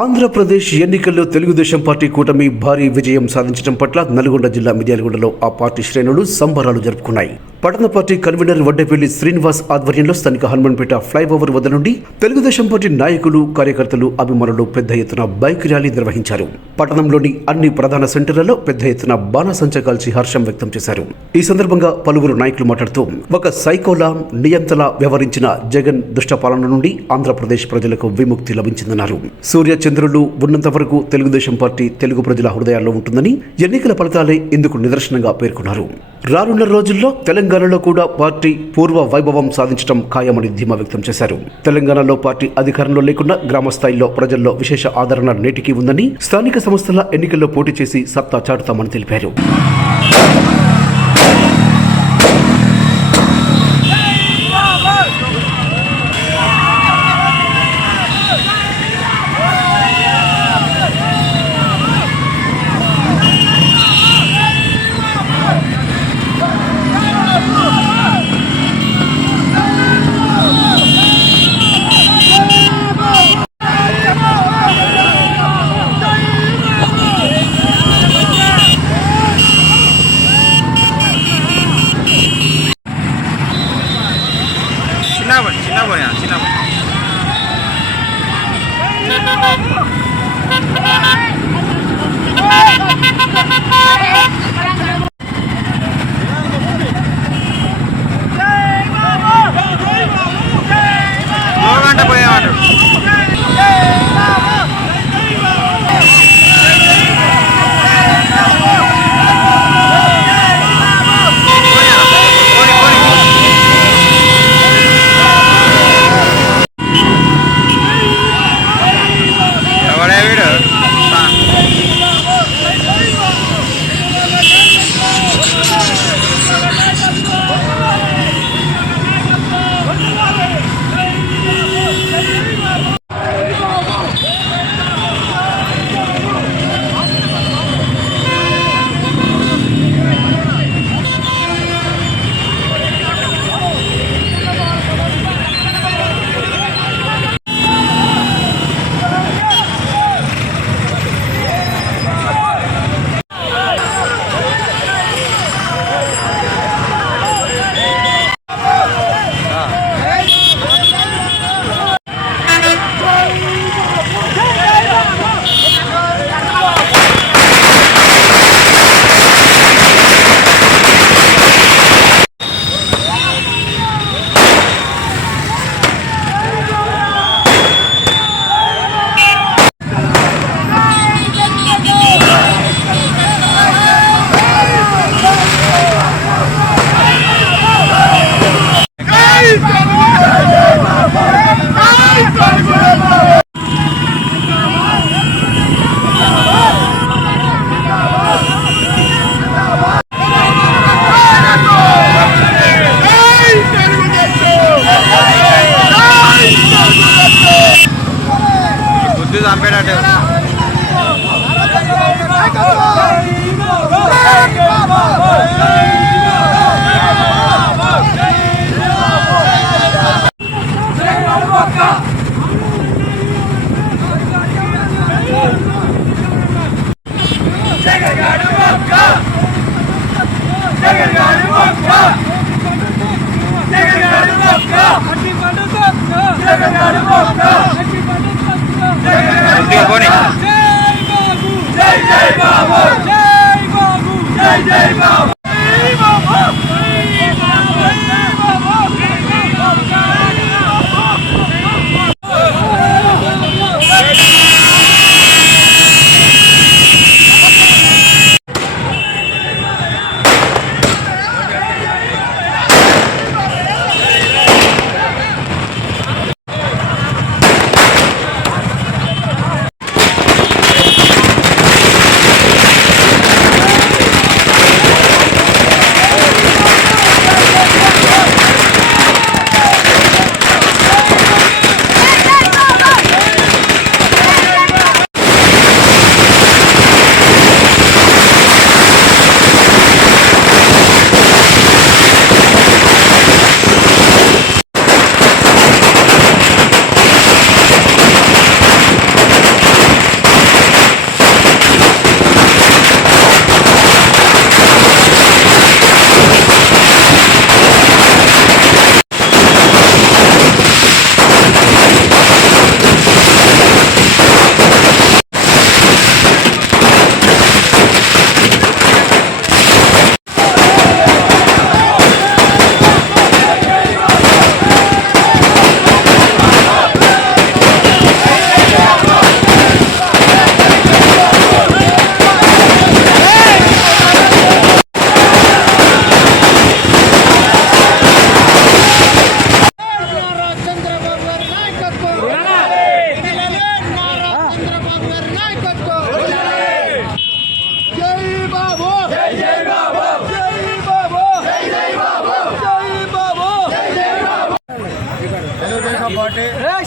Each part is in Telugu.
ఆంధ్రప్రదేశ్ ఎన్నికల్లో తెలుగుదేశం పార్టీ కూటమి భారీ విజయం సాధించడం పట్ల నల్గొండ జిల్లా మిర్యాలగూడలో ఆ పార్టీ శ్రేణులు సంబరాలు జరుపుకున్నాయి. పట్టణ పార్టీ కన్వీనర్ వడ్డేపల్లి శ్రీనివాస్ ఆధ్వర్యంలో స్థానిక హనుమాన్పేట ఫ్లైఓవర్ వద్ద నుండి తెలుగుదేశం పార్టీ నాయకులు కార్యకర్తలు అభిమానులు పెద్ద ఎత్తున బైక్ ర్యాలీ నిర్వహించారు. పట్టణంలోని అన్ని ప్రధాన సెంటర్లలో పెద్ద ఎత్తున బాణసంచ కాల్చి హర్షం వ్యక్తం చేశారు. ఈ సందర్భంగా పలువురు నాయకులు మాట్లాడుతూ ఒక సైకోలా నియంతలా వ్యవహరించిన జగన్ దుష్టపాలన నుండి ఆంధ్రప్రదేశ్ ప్రజలకు విముక్తి లభించిందన్నారు. సూర్య చంద్రులు ఉన్నంత వరకు తెలుగుదేశం పార్టీ తెలుగు ప్రజల హృదయాల్లో ఉంటుందని ఎన్నికల ఫలితాలే ఇందుకు నిదర్శనంగా పేర్కొన్నారు. రానున్న రోజుల్లో తెలంగాణ తెలంగాణలో కూడా పార్టీ పూర్వ వైభవం సాధించడం ఖాయమని ధీమా వ్యక్తం చేశారు. తెలంగాణలో పార్టీ అధికారంలో లేకుండా గ్రామ స్థాయిలో ప్రజల్లో విశేష ఆదరణ నేటికి ఉందని స్థానిక సంస్థల ఎన్నికల్లో పోటీ చేసి సత్తా చాటుతామని తెలిపారు.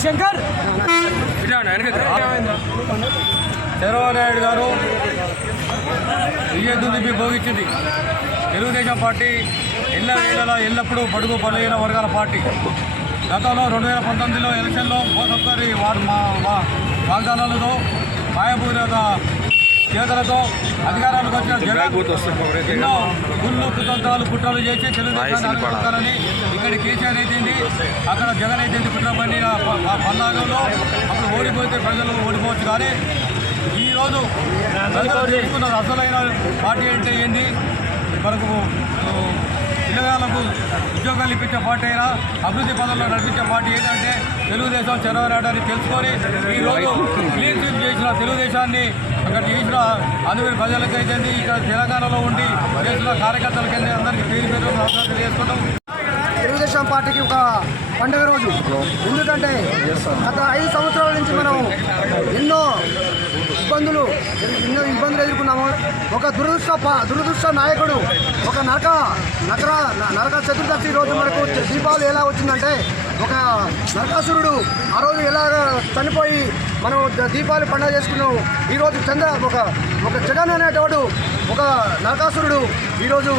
శంకర్! చంద్రబాబు నాయుడు గారు విజయదుదీపి భోగించింది. తెలుగుదేశం పార్టీ ఎల్ల వేళలా ఎల్లప్పుడూ పడుగు బలహీన వర్గాల పార్టీ. గతంలో రెండు వేల పంతొమ్మిదిలో ఎలక్షన్లో మోసొక్కరి వారు మా వాగ్దానాలతో మాయపూరిత చేతలతో అధికారానికి వచ్చిన జగన్ ఎన్నో గుళ్ళు కుతంత్రాలు కుట్రలు చేసి తెలుగుదేశాన్ని అనుకుంటారని ఇక్కడ కేసీఆర్ అయితేంది అక్కడ జగన్ అయితేంది కుట్ర పండిన పల్నాడులో అప్పుడు ఓడిపోతే ప్రజలు ఓడిపోవచ్చు కానీ ఈరోజు ప్రజలు తెలుసుకున్నది అసలైన పార్టీ అంటే ఏంది మనకు ఆ, ఉద్యోగాలు ఇప్పించే పార్టీ అయినా అభివృద్ధి పదంలో నడిపించే పార్టీ ఏంటంటే తెలుగుదేశం చదవనాడని తెలుసుకొని ఈరోజు క్లీన్ స్వీప్ చేసిన తెలుగుదేశాన్ని అక్కడ చేసిన అందుకని ప్రజలకైతే ఇక్కడ తెలంగాణలో ఉండి చేసిన కార్యకర్తలకైతే అందరికీ పేరు పేరు అవకాశం తెలుగుదేశం పార్టీకి ఒక పండుగ రోజు. ఎందుకంటే గత ఐదు సంవత్సరాల నుంచి మనం ఎన్నో ఇబ్బందులు ఎన్నో ఇబ్బందులు ఎదుర్కొన్నాము. ఒక దురదృష్ట దురదృష్ట నాయకుడు ఒక నరక నకర నరక చతుర్దశి రోజు మనకు దీపావళి ఎలా వచ్చిందంటే ఒక నరకాసురుడు ఆ రోజు ఎలా చనిపోయి మనం దీపావళి పండుగ చేసుకున్నాం. ఈరోజు చంద్ర ఒక ఒక జగన్ అనేటవాడు ఒక నరకాసురుడు ఈరోజు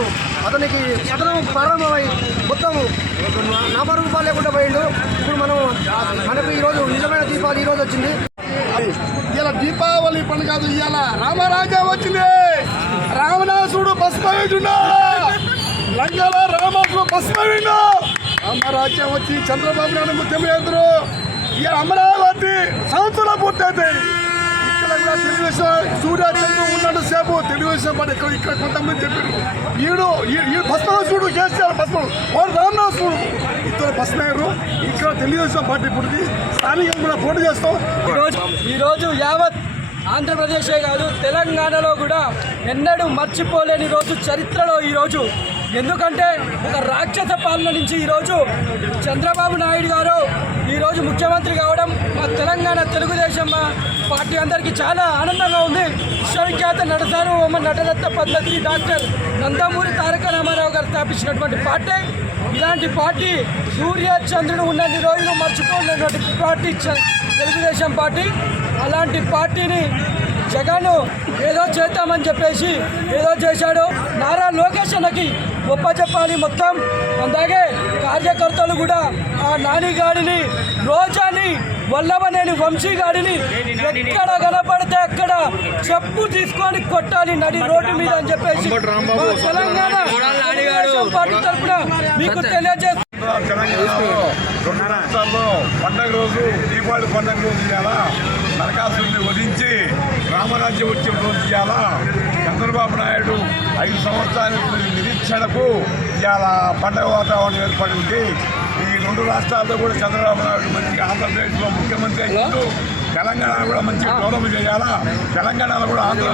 అతనికి పతనం ప్రారంభమై మొత్తం నామరూపాలు లేకుండా పోయిండు. ఇప్పుడు మనం మనకు ఈరోజు నిజమైన దీపావళి ఈరోజు వచ్చింది. ఇలా దీపావళి పండుగ కాదు ఇవాళ రామరాజా వచ్చింది. రావణాసుడు భస్మయుడు లంకల రామాసుడు భస్మయుడు రామరాజ్యం వచ్చి చంద్రబాబు నాయుడు ముఖ్యమంత్రి ఇవాళ అమరావతి సంవత్సరం పూర్తయితే. ఇక్కడ కూడా తెలుగుదేశం సూర్య చంద్రుడు ఉన్నాడు సేపు తెలుగుదేశం పార్టీ ఇక్కడ ఇక్కడ కొంతమంది చెప్పారు. ఈడు ఈ- ఈ భస్మాసుడు కేసీఆర్ భస్మడు వాడు రామనాథుడు ఇద్దరు భస్మయ్యారు ఇక్కడ తెలుగుదేశం పార్టీ పుట్టింది స్థానికంగా కూడా పోటీ చేస్తాం. ఈరోజు ఈరోజు యావత్ ఆంధ్రప్రదేశే కాదు తెలంగాణలో కూడా ఎన్నడూ మర్చిపోలేని రోజు చరిత్రలో ఈరోజు. ఎందుకంటే ఒక రాక్షస పాలన నుంచి ఈరోజు చంద్రబాబు నాయుడు గారు ఈరోజు ముఖ్యమంత్రి కావడం మా తెలంగాణ తెలుగుదేశం పార్టీ అందరికీ చాలా ఆనందంగా ఉంది. విశ్వవిఖ్యాత నడసారు నటరత్న పద్ధతి డాక్టర్ నందమూరి తారక రామారావు గారు స్థాపించినటువంటి పార్టీ. ఇలాంటి పార్టీ సూర్య చంద్రుడు ఉన్నన్ని రోజులు మర్చిపోలేనటువంటి పార్టీ తెలుగుదేశం పార్టీ. అలాంటి పార్టీని జగన్ ఏదో చేద్దామని చెప్పేసి ఏదో చేశాడు. నారా లోకేష్ అన్నకి గొప్ప చెప్పాలి మొత్తం. అలాగే కార్యకర్తలు కూడా ఆ నానిగాడిని రోజాని వల్లభనేని వంశీగాడిని ఎక్కడ కనపడితే అక్కడ చెప్పు తీసుకొని కొట్టాలి నడి రోడ్డు మీద అని చెప్పేసి తెలంగాణ పార్టీ తరఫున మీకు తెలంగాణలో రెండు రాష్ట్రాల్లో పండగ రోజు దీపావళి పండగ రోజు ఇవాళ నరకాసురుని వధించి రామరాజ్యం వచ్చిన రోజు ఇవాళ చంద్రబాబు నాయుడు ఐదు సంవత్సరాల నిరీక్షణకు ఇవాళ పండగ వాతావరణం ఏర్పడింది ఈ రెండు రాష్ట్రాల్లో కూడా చంద్రబాబు నాయుడు మంచిగా ఆంధ్రప్రదేశ్లో ముఖ్యమంత్రి అయ్యిండు. తెలంగాణ కూడా మంచిగా డెవలప్ చేయాలా? తెలంగాణలో కూడా ఆంధ్ర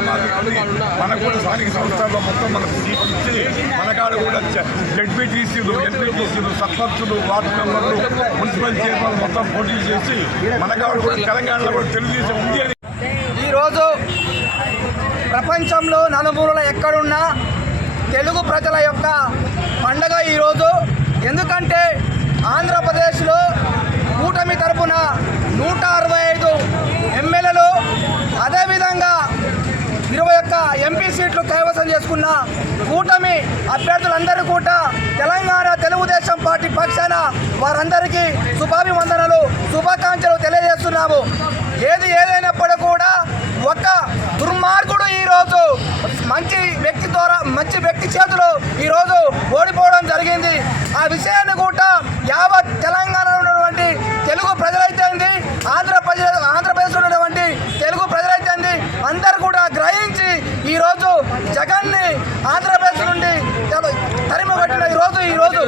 మనకు కూడా స్థానిక సంస్థల్లో మొత్తం మనకు సీట్లు ఇచ్చి మనకాడ కూడా జడ్పీటీసీలు ఎంపీటీసీలు సర్పంచులు వార్డు మెంబర్లు మున్సిపల్ చైర్మన్ మొత్తం పోటీ చేసి మనకాడ కూడా తెలంగాణలో కూడా తెలుగుదేశం ఉంది అని ఈరోజు ప్రపంచంలో నలుమూలల ఎక్కడున్నా తెలుగు ప్రజల యొక్క పండగ ఈరోజు సొంతం చేసుకున్న కూటమి అభ్యర్థులందరూ కూడా తెలంగాణ తెలుగుదేశం పార్టీ పక్షాన వారందరికీ శుభాభివందనలు శుభాకాంక్షలు తెలియజేస్తున్నాము. జగన్ని ఆంధ్రప్రదేశ్ నుండి తరిమగొట్టిన ఈరోజు ఈరోజు